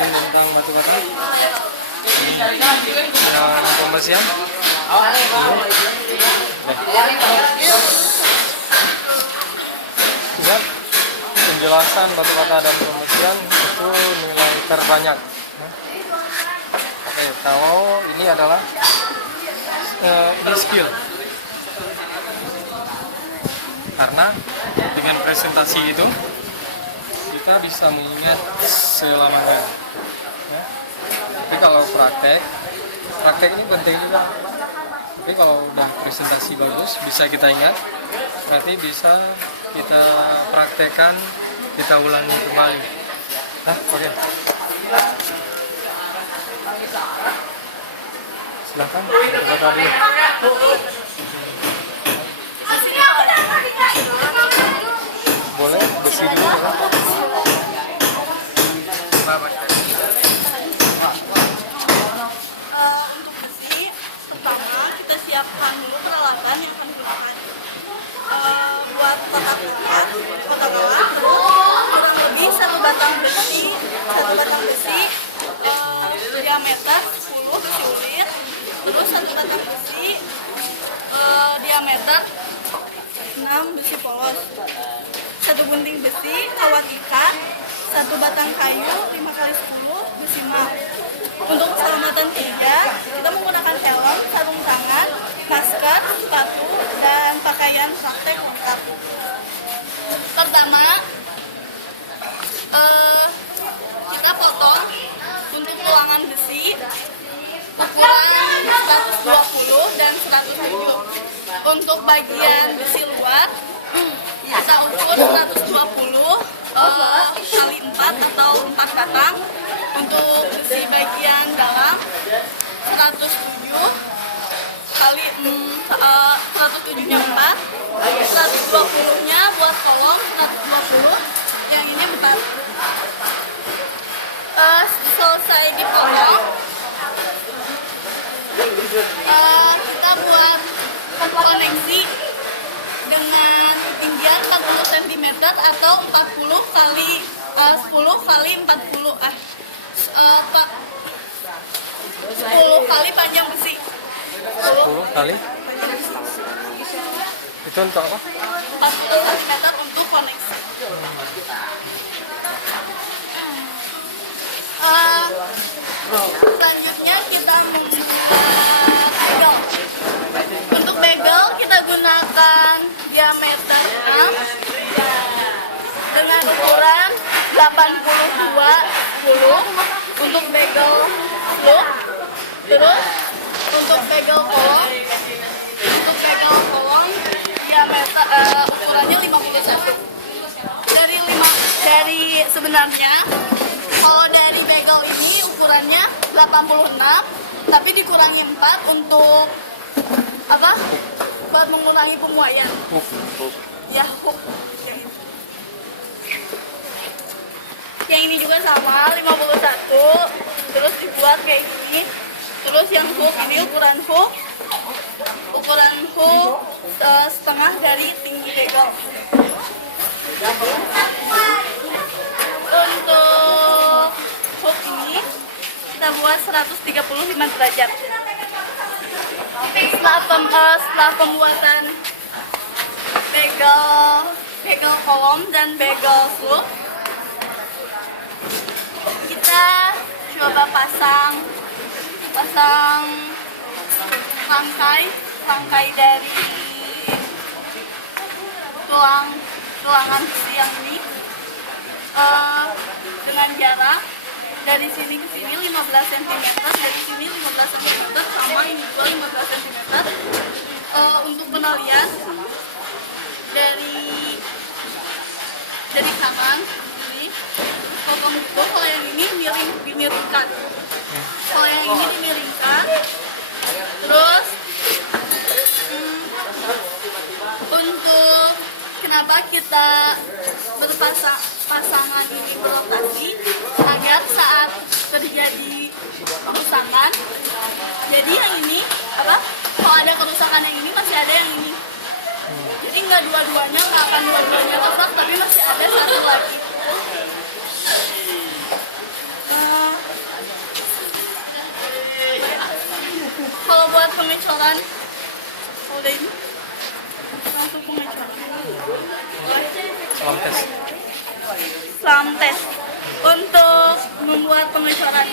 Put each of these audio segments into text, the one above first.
jelasin tentang batu bata dan pembersihan. Lihat penjelasan batu bata dan pembersihan itu nilai terbanyak. Oke, kalau ini adalah di skill, karena dengan presentasi itu kita bisa mengingat selamanya. Ya. Tapi kalau praktek ini penting juga. Tapi kalau udah presentasi bagus, bisa kita ingat, nanti bisa kita praktekkan, kita ulangi kembali. Oke. Silahkan, berkata dulu. Boleh, besi dulu ya. Untuk besi, pertama kita siapkan dulu peralatan yang akan digunakan. Buat kotak alat kurang lebih satu batang besi diameter 10 besi ulir, terus satu batang besi diameter 6 besi polos, satu gunting besi kawat ikat, satu batang kayu 5x10 besi mat. Untuk keselamatan kerja, kita menggunakan helm, sarung tangan, masker, sepatu, dan pakaian praktek lengkap. Pertama, kita potong untuk tulangan besi ukuran 120 dan 107. Untuk bagian besi luar, kita ukur 120 kali 4 atau 4 batang. Untuk besi bagian dalam 107 kali 107 nya 4, 120 nya buat kolong 120, yang ini 4. Selesai dipotong, kita buat koneksi dengan ketinggian 40 cm atau 40 kali 10 kali 40 10 kali panjang besi. 10 kali? Itu untuk apa? 40 cm untuk koneksi. Selanjutnya kita membuat bagel. Untuk bagel kita gunakan diameter 6 dengan ukuran 82/10 untuk bagel look. Terus untuk bagel kolong diameter ukurannya 51. Dari sebenarnya kalau dari bagel ini ukurannya 86, tapi dikurangi 4 untuk apa? Buat mengurangi pemuaian. Ya, hook. Yang ini juga sama 51, terus dibuat kayak gini. Terus yang hook ini ukuran hook setengah dari tinggi bagel. Untuk hook ini kita buat 135 derajat. Setelah pembuatan bagel kolom dan bagel hook, kita coba pasang rangkai dari tulangan besi yang ini dengan jarak dari sini ke sini 15 cm, dari sini 15 cm, sama ini juga 15 cm. Untuk penalian dari kanan ini, kalau yang ini dimiringkan, kalau yang ini dimiringkan. Terus untuk kenapa kita pasangan ini berotasi, agar saat terjadi kerusakan, jadi yang ini kalau ada kerusakan yang ini masih ada yang ini, jadi nggak akan dua-duanya rusak, tapi masih ada satu lagi. Kalau buat pengecoran, udah ini langsung pengecoran. Salam tes. Salam tes. Untuk membuat pengecoran,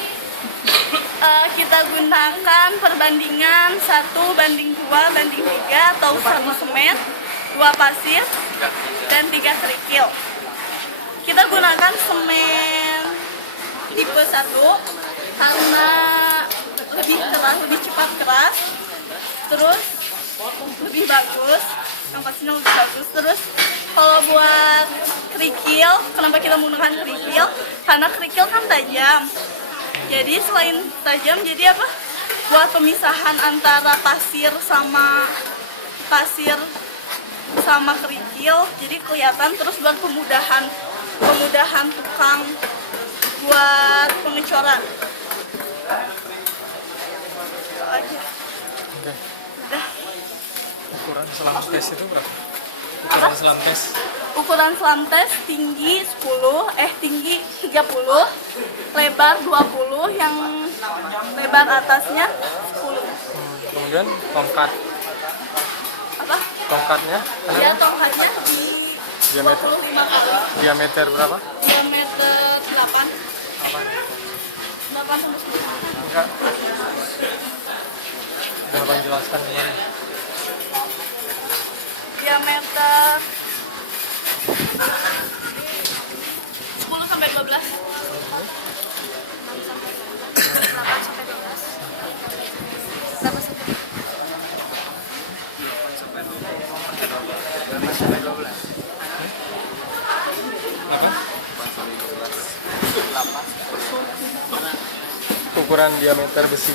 kita gunakan perbandingan 1:2:3 atau 1 semen, 2 pasir, dan 3 kerikil. Kita gunakan semen tipe 1 karena lebih keras, lebih cepat keras, terus lebih bagus, yang pastinya lebih bagus. Terus kalau buat kerikil, kenapa kita menggunakan kerikil? Karena kerikil kan tajam. Jadi selain tajam, jadi apa? Buat pemisahan antara pasir sama kerikil, jadi kelihatan. Terus buat kemudahan tukang buat pengecoran. Itu aja. Oke. Udah. Ukuran selam tes itu berapa? Ukuran selam tes. Ukuran selam tes tinggi 30, lebar 20, yang lebar atasnya 10. Kemudian tongkat. Apa? Tongkatnya Ya, tongkatnya di diameter 25 kali. diameter berapa? Diameter 8. Apa? 8 sampai 10. Enggak. Udah Bang jelaskan gimana? Diameter 10 sampai 12. 8 sampai 12. Berapa sih? Apa? Ukuran diameter besi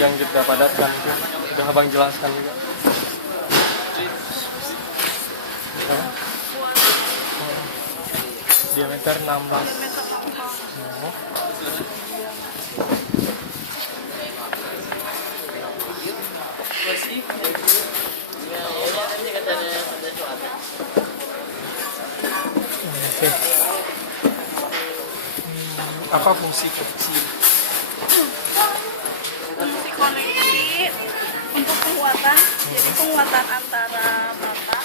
yang kita padatkan itu sudah Abang jelaskan juga. Apa? Diameter 16. Oh. Oke. Apa fungsi kecil? Fungsi koneksi untuk penguatan, jadi penguatan antara bata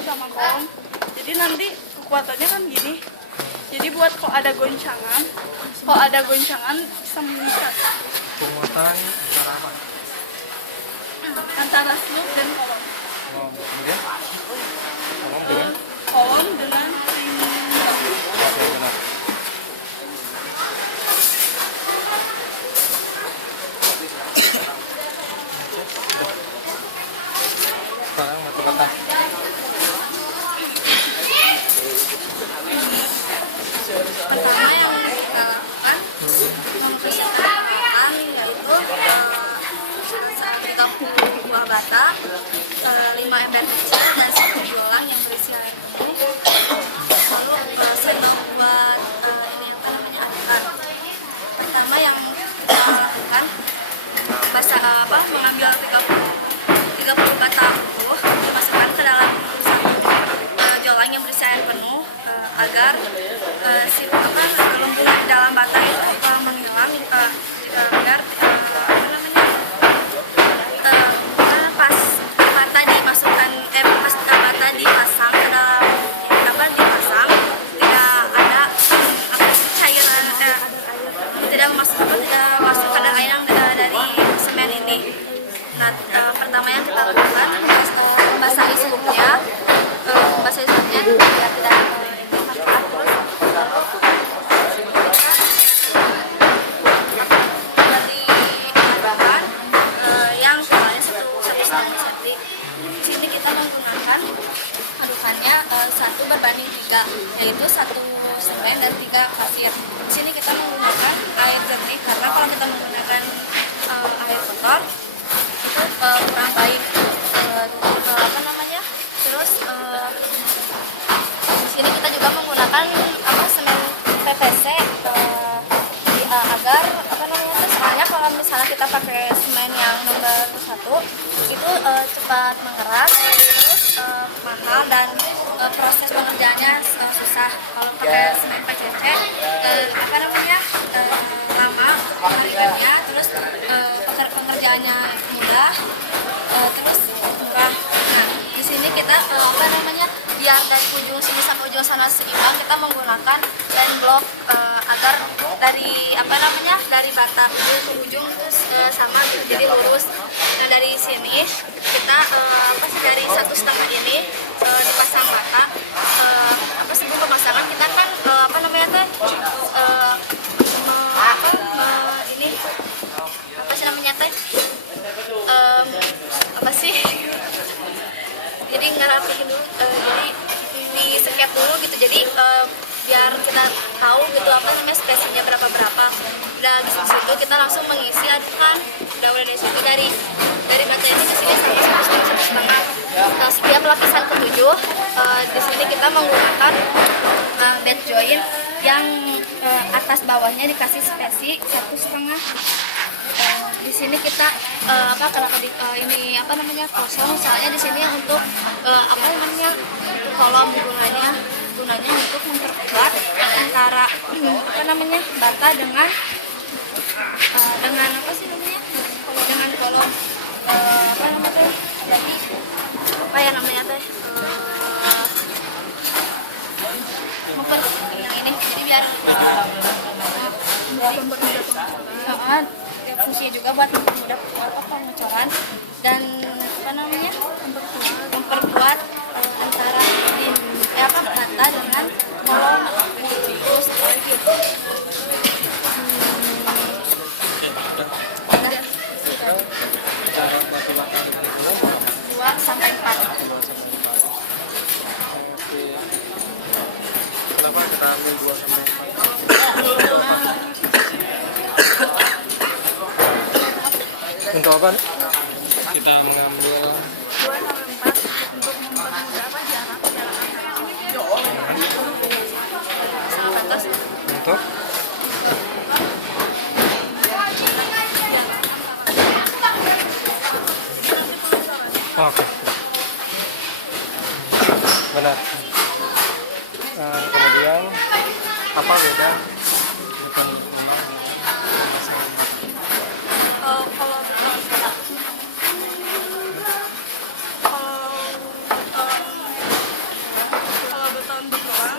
sama kolom. Jadi nanti kekuatannya kan gini. Jadi buat kalau ada goncangan bisa mengikat Penguatan antara apa? antara slug dan kolom. Oh, kemudian? Kolom dengan ring. Oke, benar. Sekarang satu kata. Pertama yang kita lakukan membersihkan kekuatan, yaitu 30 buah bata, 5 ember kecil dan 1 jolang yang berisi air penuh. Lalu sendok buat ini aduk. Pertama yang kita lakukan mengambil 30 bata utuh, dimasukkan ke dalam satu jolang yang berisi air penuh agar lumpur di dalam bata itu menghilang, agar pas bata dipasang ke dalam dipasang, tidak ada cairan, tidak masuk kadar air yang dari semen ini. Nah, pertama yang kita lakukan basahi supnya biar tidak adukannya 1:3, yaitu 1 semen dan 3 pasir. Di sini kita menggunakan air jernih karena kalau kita menggunakan air kotor itu kurang baik. Terus di sini kita juga menggunakan semen PVC agar soalnya kalau misalnya kita pakai semen yang yang nomor 1 itu cepat mengeras, terus mahal dan proses pengerjaannya susah. Kalau pakai semen PCC apa namanya lama pengerjaannya, terus pengerjaannya mudah, terus murah. Nah di sini kita apa namanya biar dari ujung sini sampai ujung sana seimbang, kita menggunakan line block agar dari apa namanya dari bata ujung ke ujung terus sama gitu, jadi lurus. Nah dari sini kita apa sih dari 1,5 ini dipasang bata. Apa sebelum pemasangan kita kan apa namanya teh ini apa sih namanya teh apa sih jadi ngerapiin dulu, jadi ini seket dulu gitu, jadi biar kita tahu gitu apa namanya spesiesnya berapa. Udah di situ kita langsung mengisi adukan. Udah dari situ dari bata ini ke sini sampai 1,5. Setiap lapisan ketujuh di sini kita menggunakan bed joint yang atas bawahnya dikasih spesi 1,5. Di sini kita apa kenapa ini apa namanya kosong, soalnya di sini untuk apa namanya kolom gunanya untuk memperkuat antara apa namanya bata dengan apa sih namanya dengan kolom apa namanya teh jadi apa ya namanya teh yang ini jadi biar mempermudah fungsinya juga buat mempermudah pengecoran dan apa namanya memperkuat antara apa bata dengan kolom terus gitu. Cara batu-bata dengan kolom 2 sampai 4. Kenapa kita ambil 2 sampai 4? Untuk apa? Kita mengambil 2 sampai 4 untuk mempermudah apa jarak sangat batas. untuk oke. Benar. Kemudian apa beda? Kalau beton betulan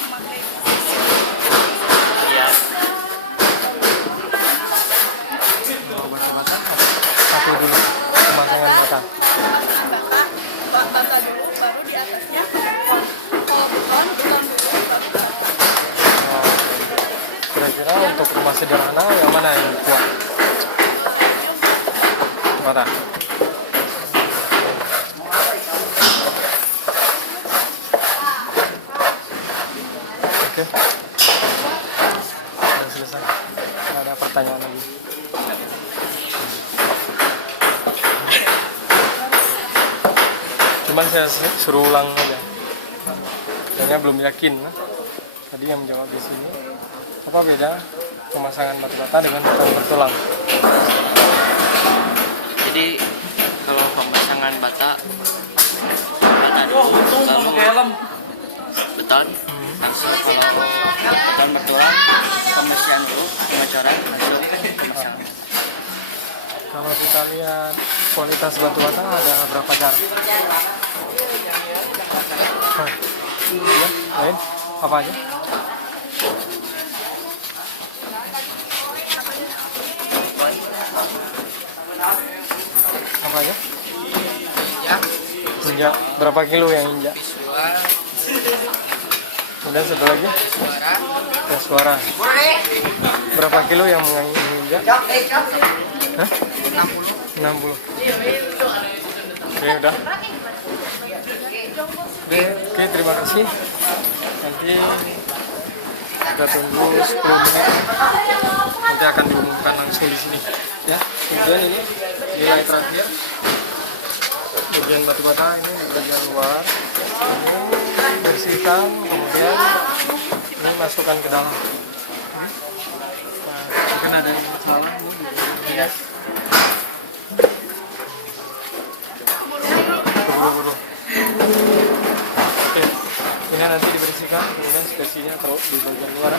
memakai Bata-bata satu dulu pemasangan bata. bata dulu, baru di atasnya kalau beton dulu baru bata. Kira-kira untuk rumah sederhana yang mana yang kuat? Bata. Oke. Sudah selesai. Nggak ada pertanyaan lagi. Cuman saya suruh ulang aja. Kayaknya belum yakin. Tadi yang menjawab di sini. Apa beda pemasangan batu-bata dengan beton bertulang? Jadi kalau pemasangan bata dulu baru beton, langsung kalau beton bertulang pembersihan dulu, pengecoran langsung pemasangan. Kalau kita lihat kualitas batu-bata ada berapa cara? Iya, lain apa aja? Apa aja? Injak. Berapa kilo yang injak? Visual, Kemudian satu lagi? suara, Tes suara. Berapa kilo yang menginjak? Hah? 60. Oke, udah. Oke, terima kasih. Nanti kita tunggu 10 menit. Nanti akan diumumkan langsung di sini. Ya, kemudian ini nilai terakhir. Bagian batu-bata ini di bagian luar. Ini bersihkan, kemudian ini masukkan ke dalam. Nah, mungkin ada yang salah ini. buru-buru. Oke, ini nanti dibersihkan, kemudian spesinya taruh di bagian luar.